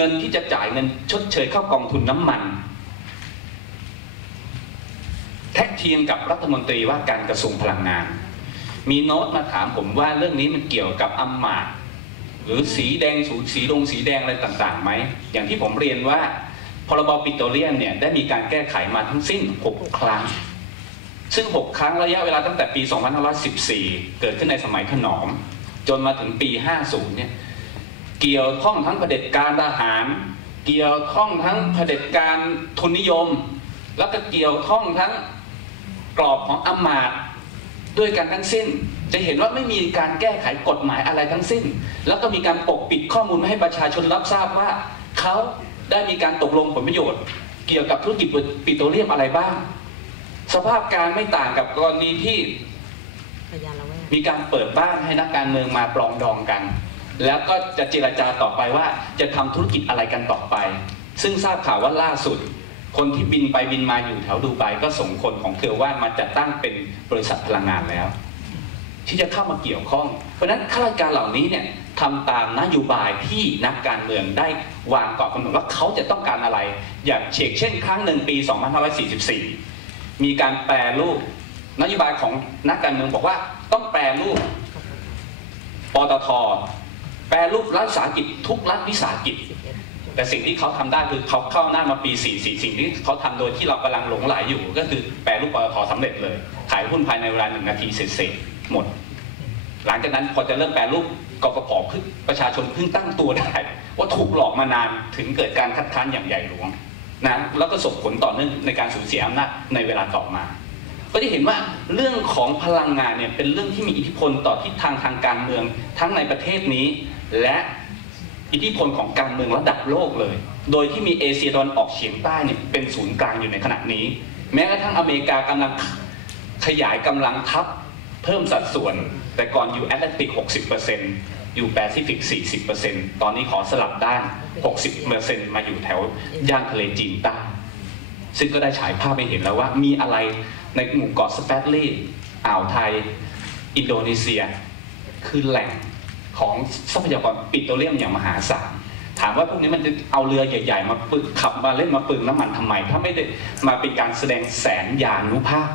เงินที่จะจ่ายเงินชดเชยเข้ากองทุนน้ำมัน แท็กทีมกับรัฐมนตรีว่าการกระทรวงพลังงาน มีโน้ตมาถามผมว่าเรื่องนี้มันเกี่ยวกับอำมาตหรือสีแดงสูสีดงสีแดงอะไรต่างๆไหมอย่างที่ผมเรียนว่าพรบปิโตรเลียมเนี่ยได้มีการแก้ไขมาทั้งสิ้น 6 ครั้ง ซึ่ง 6 ครั้งระยะเวลาตั้งแต่ปี 2514 เกิดขึ้นในสมัยถนอม จนมาถึงปี 50 เนี่ย เกี่ยวข้องทั้งเผด็จการทหาร เกี่ยวข้องทั้งเผด็จการทุนนิยม แล้วก็เกี่ยวข้องทั้งกรอบของอำมาตย์ด้วยกันทั้งสิ้น จะเห็นว่าไม่มีการแก้ไขกฎหมายอะไรทั้งสิ้น แล้วก็มีการปกปิดข้อมูลไม่ให้ประชาชนรับทราบว่าเขาได้มีการตกลงผลประโยชน์ เกี่ยวกับธุรกิจปิโตรเลียมอะไรบ้าง สภาพการไม่ต่างกับกรณีที่มีการเปิดบ้านให้นักการเมืองมาปรองดองกัน แล้วก็จะเจรจาต่อไปว่าจะทำธุรกิจอะไรกันต่อไป ซึ่งทราบข่าวว่าล่าสุด คนที่บินไปบินมาอยู่แถวดูไบก็ส่งคนของเครือว่านมาจัดตั้งเป็นบริษัทพลังงานแล้ว ที่จะเข้ามาเกี่ยวข้อง เพราะฉะนั้นข้าราชการเหล่านี้เนี่ยทำตามนโยบายที่นักการเมืองได้วางกรอบกำหนดว่าเขาจะต้องการอะไร อย่างเชกเช่น ครั้งหนึ่งปี 2544 มีการแปรรูปนโยบายของนักการเมืองบอกว่าต้องแปรรูปปตท แปรรูปรัฐวิสาหกิจทุกรัฐวิสาหกิจ แต่สิ่งที่เขาทำได้คือเขาเข้าหน้ามาปี 44 สิ่งที่เขาทำโดยที่เรากำลังหลงไหลอยู่ ก็คือแปรรูปปตทสำเร็จเลย ขายหุ้นภายในเวลาหนึ่งนาทีเสร็จหมด หลังจากนั้นพอจะเริ่มแปรรูปกกพพึ่งประชาชนเพิ่งตั้งตัวได้ ว่าถูกหลอกมานานถึงเกิดการคัดค้านอย่างใหญ่หลวงนะแล้วก็ส่งผลต่อเนื่องในการสูญเสียอำนาจในเวลาต่อมาก็จะเห็นว่าเรื่องของพลังงานเนี่ยเป็นเรื่องที่มีอิทธิพลต่อทิศทางทางการเมืองทั้งในประเทศนี้ และอิทธิพลของการเมืองระดับโลกเลย โดยที่มีเอเชียตะวันออกเฉียงใต้เนี่ยเป็นศูนย์กลางอยู่ในขณะนี้ แม้กระทั่งอเมริกากำลังขยายกำลังทัพเพิ่มสัดส่วน แต่ก่อนอยู่แอตแลนติก 60%อยู่แปซิฟิก 40%ตอนนี้ขอสลับด้าน 60%มาอยู่แถวย่านทะเลจีนใต้ ซึ่งก็ได้ฉายภาพให้เห็นแล้วว่า มีอะไรในหมู่เกาะสเปตลีอ่าวไทย อินโดนีเซีย คือแหล่ง ของทรัพยากรปิโตรเลียมอย่างมหาศาลถามว่าพวกนี้มันจะเอาเรือใหญ่ ๆ มาปึกขับมาเล่นมาปึงน้ำมันทำไม ถ้าไม่ได้มาเป็นการแสดงแสนยานุภาพ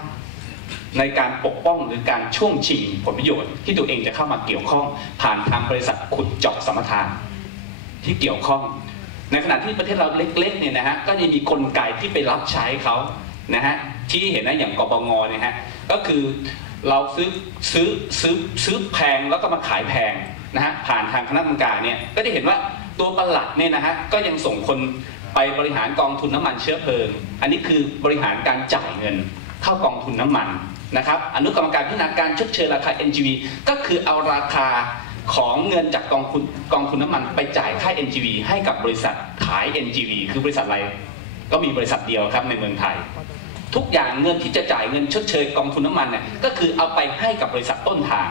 ในการปกป้องหรือการช่วงชิงผลประโยชน์ ที่ตัวเองจะเข้ามาเกี่ยวข้อง ผ่านทางบริษัทขุดเจาะสมรทาน ที่เกี่ยวข้อง ในขณะที่ประเทศเราเล็กๆเนี่ยนะฮะก็ยังมีกลไกที่ไปรับใช้เขานะฮะที่เห็นนะอย่างกบงเนี่ยฮะก็คือเราซื้อซื้อซื้อซื้อแพงแล้วก็มาขายแพง นะฮะผ่านทางคณะกรรมการเนี่ยก็จะเห็นว่าตัวประหลัดเนี่ยนะฮะก็ยังส่งคนไปบริหารกองทุนน้ำมันเชื้อเพลิง อันนี้คือบริหารการจ่ายเงินเข้ากองทุนน้ำมันนะครับอนุกรรมการพิจารณาการชดเชยราคา NGV ก็คือเอาราคาของเงินจากกองทุนกองทุนน้ำมันไปจ่ายค่า NGV ให้กับบริษัทขาย NGV คือบริษัทอะไรก็มีบริษัทเดียวครับในเมืองไทย ทุกอย่างเงินที่จะจ่ายเงินชดเชยกองทุนน้ำมันเนี่ยก็คือเอาไปให้กับบริษัทต้นทาง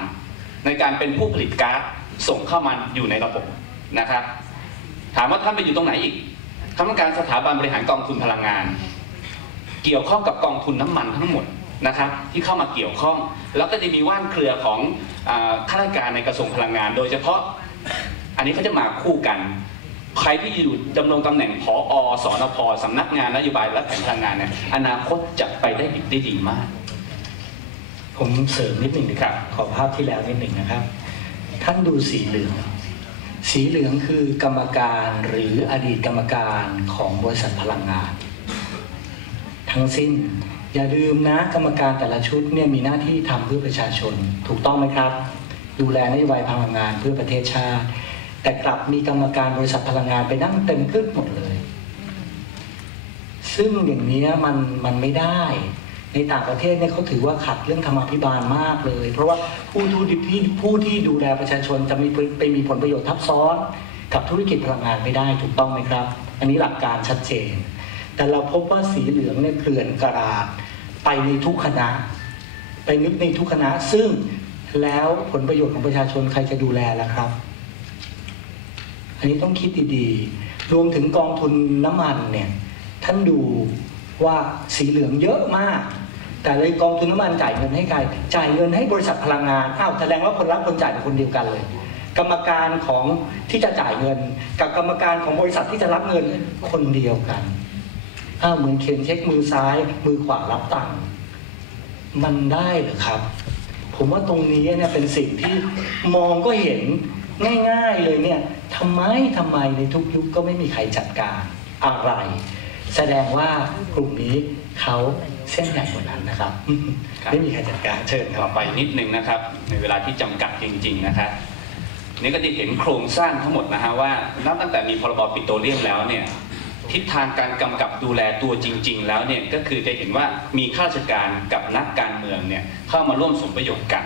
ในการเป็นผู้ผลิตก๊าซ ส่งเข้ามาอยู่ในระบบนะครับ ถามว่าท่านไปอยู่ตรงไหนอีกคณะกรรมการสถาบันบริหารกองทุนพลังงาน เกี่ยวข้องกับกองทุนน้ำมันทั้งหมดนะครับ ที่เข้ามาเกี่ยวข้อง แล้วก็จะมีว่านเครือของข้าราชการในกระทรวงพลังงาน โดยเฉพาะอันนี้เขาจะมาคู่กัน ใครที่อยู่ดำรงตำแหน่งผอสอนพสำนักงานนโยบายและแผนพลังงานเนี่ยอนาคตจะไปได้ดีได้ดีมาก ผมเสริมนิดหนึ่งนะครับ ขอภาพที่แล้วนิดหนึ่งนะครับ ท่านดูสีเหลือง สีเหลืองคือกรรมการหรืออดีตกรรมการของบริษัทพลังงาน ทั้งสิ้นอย่าลืมนะกรรมการแต่ละชุดเนี่ยมีหน้าที่ทำเพื่อประชาชน ถูกต้องไหมครับ ดูแลนโยบายพลังงานเพื่อประเทศชาติ แต่กลับมีกรรมการบริษัทพลังงานไปนั่งเต็มขึ้นหมดเลย ซึ่งอย่างนี้มันมันไม่ได้ ในต่างประเทศเนี่ยเขาถือว่าขัดเรื่องธรรมาภิบาลมากเลย เพราะว่าผู้ดูที่ผู้ที่ดูแลประชาชนจะมีไปมีผลประโยชน์ทับซ้อน กับธุรกิจพลังงานไม่ได้ถูกต้องไหมครับ อันนี้หลักการชัดเจน แต่เราพบว่าสีเหลืองเนี่ยเกลื่อนกระดาษไปในทุกคณะ ไปนึกในทุกคณะ ซึ่งแล้วผลประโยชน์ของประชาชนใครจะดูแลล่ะครับ อันนี้ต้องคิดดีๆ รวมถึงกองทุนน้ำมันเนี่ยท่านดูว่าสีเหลืองเยอะมาก แต่เลยกองทุนน้ำมันจ่ายเงินให้ใครจ่ายเงินให้บริษัทพลังงานอ้าวแสดงว่าคนรับคนจ่ายเป็นคนเดียวกันเลย กรรมการของที่จะจ่ายเงิน กับกรรมการของบริษัทที่จะรับเงินคนเดียวกันอ้าวเหมือนเขียนเช็คมือซ้าย มือขวารับตังค์มันได้หรือครับ ผมว่าตรงนี้เนี่ยเป็นสิ่งที่มองก็เห็นง่ายๆเลยเนี่ยทำไมทำไมในทุกยุคก็ไม่มีใครจัดการอะไร แสดงว่ากลุ่มนี้เขา เส้นใหญ่กว่านั้นนะครับครับไม่มีใครจัดการเชิญคต่รัอบไปนิดนึงนะครับ ในเวลาที่จำกัดจริง ๆนะครับนี่ก็จะเห็นโครงสร้างทั้งหมดนะฮะว่านับตั้งแต่มีพรบปิโตรเลียมแล้วเนี่ยทิศทางการกำกับดูแลตัวจริง ๆ แล้วเนี่ยก็คือจะเห็นว่ามีข้าราชการกับนักการเมืองเนี่ยเข้ามาร่วมสมประโยชน์กัน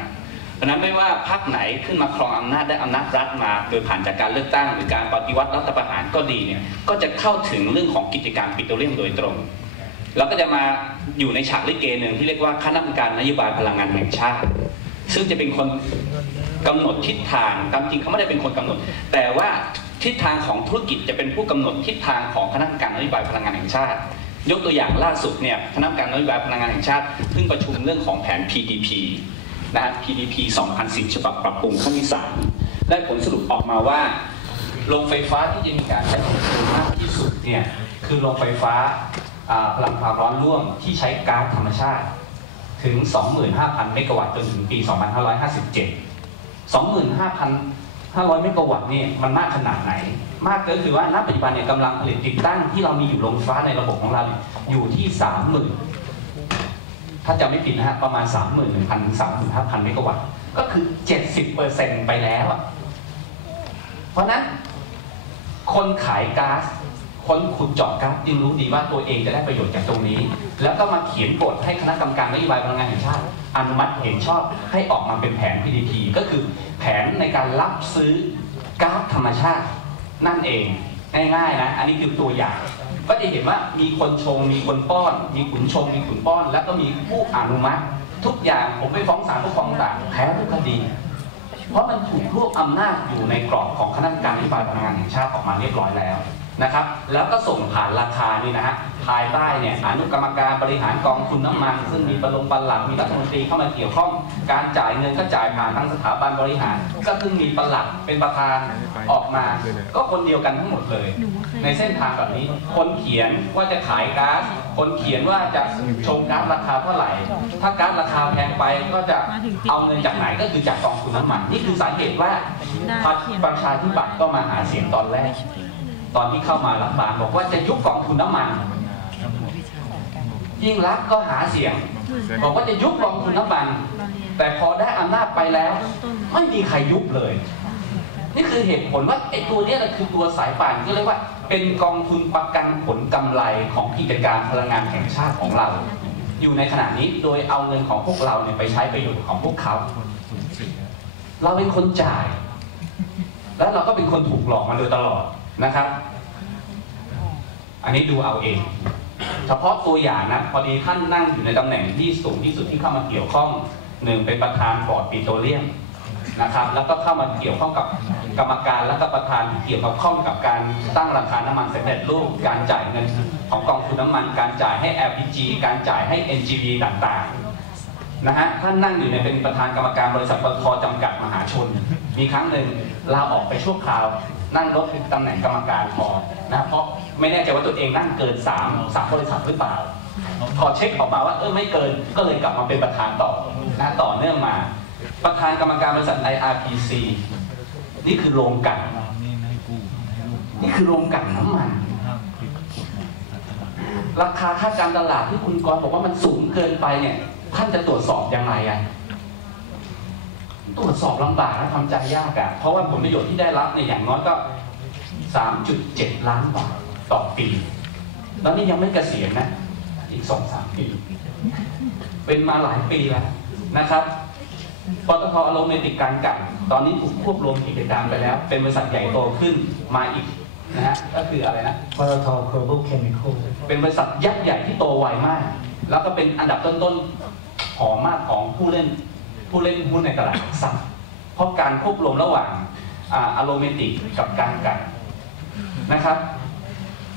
เพราะฉะนั้นไม่ว่าพรรคไหนขึ้นมาครองอำนาจได้อำนาจรัฐมา โดยผ่านจากการเลือกตั้งหรือการปฏิวัติรัฐประหารก็ดีเนี่ยก็จะเข้าถึงเรื่องของกิจการปิโตรเลียมโดยตรง แล้วก็จะมาอยู่ในฉากลิเกหนึ่งที่เรียกว่าคณะกรรมการนโยบายพลังงานแห่งชาติ ซึ่งจะเป็นคนกำหนดทิศทางตามจริงเขาไม่ได้เป็นคนกำหนด แต่ว่าทิศทางของธุรกิจจะเป็นผู้กำหนดทิศทางของคณะกรรมการนโยบายพลังงานแห่งชาติ ยกตัวอย่างล่าสุดเนี่ยคณะกรรมการนโยบายพลังงานแห่งชาติเพิ่งประชุมเรื่องของแผน PDP นะฮะ PDP 2010 ฉบับปรับปรุงขั้นที่สได้ผลสรุปออกมาว่าโรงไฟฟ้าที่จะมีการใช้พลังงานมากที่สุดเนี่ยคือโรงไฟฟ้า พลังความร้อนร่วมที่ใช้ก๊าซธรรมชาติถึง 25,000 เมกะวัตต์จนถึงปี 2557 25,500 เมกะวัตต์เนี่ยมันมากขนาดไหน มากก็คือว่าณปัจจุบันเนี่ยกำลังผลิตติดตั้งที่เรามีอยู่โรงไฟฟ้าในระบบของเราอยู่ที่ 30,000 ถ้าจำไม่ผิดนะฮะประมาณ 31,000-35,000 เมกะวัตต์ ก็คือ 70%ไปแล้ว เพราะนั้นคนขายก๊าซ คนขุดเจาะก๊าซจึงรู้ดีว่าตัวเองจะได้ประโยชน์จากตรงนี้ แล้วก็มาเขียนบทให้คณะกรรมการนโยบายพลังงานแห่งชาติอนุมัติเห็นชอบให้ออกมาเป็นแผน PDP ก็คือแผนในการรับซื้อก๊าซธรรมชาตินั่นเองง่ายๆนะอันนี้คือตัวอย่าง ก็จะเห็นว่ามีคนชง มีคนป้อน มีขุนชง มีขุนป้อน แล้วก็มีผู้อนุมัติ ทุกอย่างผมไปฟ้องศาลปกครองต่างแพ้ทุกคดีเพราะมันถูกรวบอำนาจอยู่ในกรอบของคณะกรรมการนโยบายพลังงานแห่งชาติออกมาเรียบร้อยแล้ว นะครับ แล้วก็ส่งผ่านราคานี่นะฮะภายใต้เนี่ยอนุกรรมการบริหารกองทุนน้ำมัน ซึ่งมีประลงปลัดมีรัฐมนตรีเข้ามาเกี่ยวข้องการจ่ายเงินก็จ่ายผ่านทางสถาบันบริหาร ก็ซึ่งมีประหลัดเป็นประธานออกมา ก็คนเดียวกันทั้งหมดเลย ในเส้นทางแบบนี้ คนเขียนว่าจะขายก๊าซคนเขียนว่าจะชงก๊าซราคาเท่าไหร่ ถ้าก๊าซราคาแพงไปก็จะเอาเงินจากไหนก็คือจากกองทุนน้ำมัน นี่คือสาเหตุว่าพรรคประชาธิปัตย์ก็มาหาเสียงตอนแรก ตอนที่เข้ามารัฐบาลบอกว่าจะยุบกองทุนน้ำมันยิ่งรักษณ์ก็หาเสียง บอกว่าจะยุบกองทุนน้ำมัน แต่พอได้อำนาจไปแล้ว ไม่มีใครยุบเลย นี่คือเหตุผลว่าไอ้ตัวเนี้ยแหละคือตัวสายป่านก็เรียกว่า เป็นกองทุนประกันผลกำไรของกิจการพลังงานแห่งชาติของเรา อยู่ในขณะนี้โดยเอาเงินของพวกเราเนี่ยไปใช้ประโยชน์ของพวกเขา เราเป็นคนจ่าย แล้วเราก็เป็นคนถูกหลอกมาโดยตลอด นะครับ อันนี้ดูเอาเอง เฉพาะตัวอย่างนะพอดีท่านนั่งอยู่ในตำแหน่งที่สูงที่สุดที่เข้ามาเกี่ยวข้องหนึ่งเป็นประธานบอร์ดปิโตรเลียมนะครับ แล้วก็เข้ามาเกี่ยวข้องกับกรรมการและก็ประธานที่เกี่ยวกับข้องกับการตั้งราคาน้ำมันสำเร็จรูปการจ่ายเงินของกองทุนน้ำมันการจ่ายให้ LPG การจ่ายให้ NGV ต่างๆนะฮะท่านนั่งอยู่ในเป็นประธานกรรมการบริษัทปตทจำกัดมหาชน มีครั้งหนึ่งลาออกไปชั่วคราว นั่งรถตำแหน่งกรรมการพอนะเพราะไม่แน่ใจว่าตัวเองนั่งเกินสามสามบริษัทหรือเปล่า พอเช็คออกมาว่าเออไม่เกินก็เลยกลับมาเป็นประธานต่อนะต่อเนื่องมา ประธานกรรมการบริษัท IRPC นี่คือโรงกลั่นนี่คือโรงกลั่นน้ำมัน ราคาค่าการตลาดที่คุณกรณ์บอกว่ามันสูงเกินไปเนี่ยท่านจะตรวจสอบยังไงอะ ตรวจสอบลำบากและทำใจยากอะเพราะว่าผลประโยชน์ที่ได้รับเนี่ยอย่างน้อยก็ 3.7 ล้านบาทต่อปี แล้วนี่ยังไม่เกษียณนะ อีกสองสามปี เป็นมาหลายปีแล้วนะครับปตทอารมณ์ในติดการกลันตอนนี้ถูกควบรวมกิจการไปแล้ว เป็นบริษัทใหญ่โตขึ้นมาอีกนะฮะก็คืออะไรนะปตท Global Chemical เป็นบริษัทยักษ์ใหญ่ที่โตไวมาก แล้วก็เป็นอันดับต้นๆของมากของผู้เล่น ผู้เล่นหุ้นในตลาดหลักทรัพย์เพราะการควบรวมระหว่างอะโลเมติกกับการกันนะครับ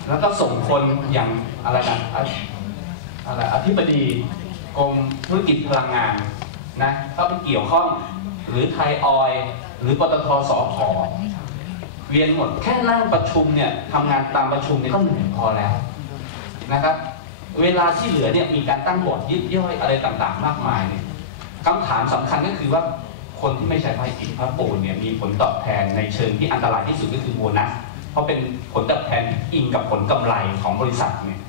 แล้วก็ส่งคนอย่างอะไรนะอะอะไรอธิบดีกรมธุรกิจพลังงานนะเข้าไปเกี่ยวข้องหรือไทยออย หรือปตทสอขอเวียนหมดแค่นั่งประชุมเนี่ยทำงานตามประชุมเนี่ยก็เหนื่อยพอแล้วนะครับ เวลาที่เหลือเนี่ยมีการตั้งบอดยิบย่อยอะไรต่างๆ มากมายเนี่ย คำถามสำคัญก็คือว่าคนที่ไม่ใช้ไฟอิฐพระปูนเนี่ยมีผลตอบแทนในเชิงที่อันตรายที่สุดก็คือโบนัสเพราะเป็นผลตอบแทนที่อิงกับผลกำไรของบริษัทเนี่ย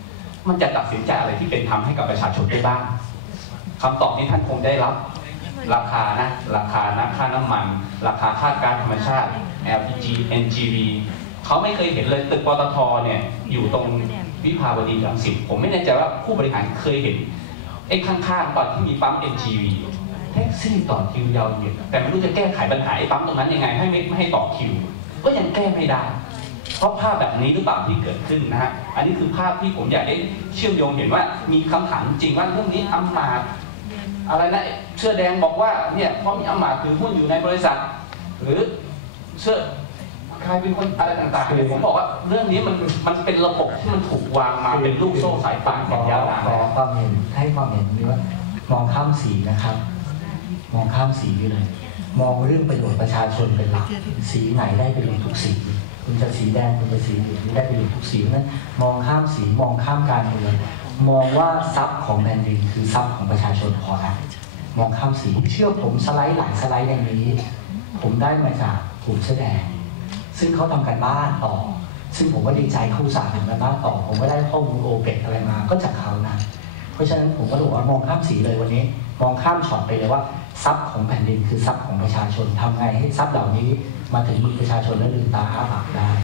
มันจะตัดสินใจอะไรที่เป็นธรรมให้กับประชาชนได้บ้างคำตอบที่ท่านคงได้รับ ราคานะราคานะค่าน้ำมัน ราคาค่าการธรรมชาติ LPG NGV เขาไม่เคยเห็นเลยตึกปตทเนี่ยอยู่ตรงวิภาวดีรังสิตผมไม่แน่ใจว่าผู้บริหารเคยเห็นไอ้ข้างๆตอนที่มีปั๊ม NGV แท็กซี่ต่อคิวยาวเหยียดแต่ไม่รู้จะแก้ไขปัญหาไอ้ปั๊มตรงนั้นยังไง ให้ไม่ไม่ให้ต่อคิว ก็ยังแก้ไม่ได้ เพราะภาพแบบนี้หรือเปล่าที่เกิดขึ้นนะฮะอันนี้คือภาพที่ผมอยากได้เชื่อมโยงเห็นว่ามีคำถามจริงว่าเรื่องนี้อำมาตย์อะไรนะเสื้อแดงบอกว่าเนี่ยเพราะมีอำมาตย์ถือหุ้นอยู่ในบริษัท หรือเสื้อใครเป็นคนอะไรต่างๆเนี่ยผมบอกว่าเรื่องนี้มันมันเป็นระบบที่มันถูกวางมาเป็นลูกโซ่สายป่านอย่างยาวนานขอแล้วความเห็นให้ความเห็นนี้ว่ามองข้ามสีนะครับ มองข้ามสีไปเลย มองเรื่องประโยชน์ประชาชนเป็นหลัก สีไหนได้ประโยชน์ทุกสีคุณจะสีแดงคุณจะสีเหลืองได้ประโยชน์ทุกสีเพราะฉะนั้นมองข้ามสีมองข้ามการเมืองมองว่าทรัพย์ของแผ่นดินคือทรัพย์ของประชาชนพอแล้วมองข้ามสีเชื่อผมสไลด์หลายสไลด์อย่างนี้ ผมได้มาจากกลุ่มเสื้อแดง ซึ่งเขาทำการบ้านต่อ ซึ่งผมก็ดีใจเขาอุตส่าห์ทำการบ้านต่อ ผมก็ได้ข้อมูลโอเปกอะไรมาก็จากเขานะ เพราะฉะนั้นผมก็เลยบอกว่ามองข้ามสีเลยวันนี้ มองข้ามช็อตไปเลยว่า ทรัพย์ของแผ่นดินคือทรัพย์ของประชาชนทำไงให้ทรัพย์เหล่านี้มาถึงมือประชาชนและลืมตาอ้าปากได้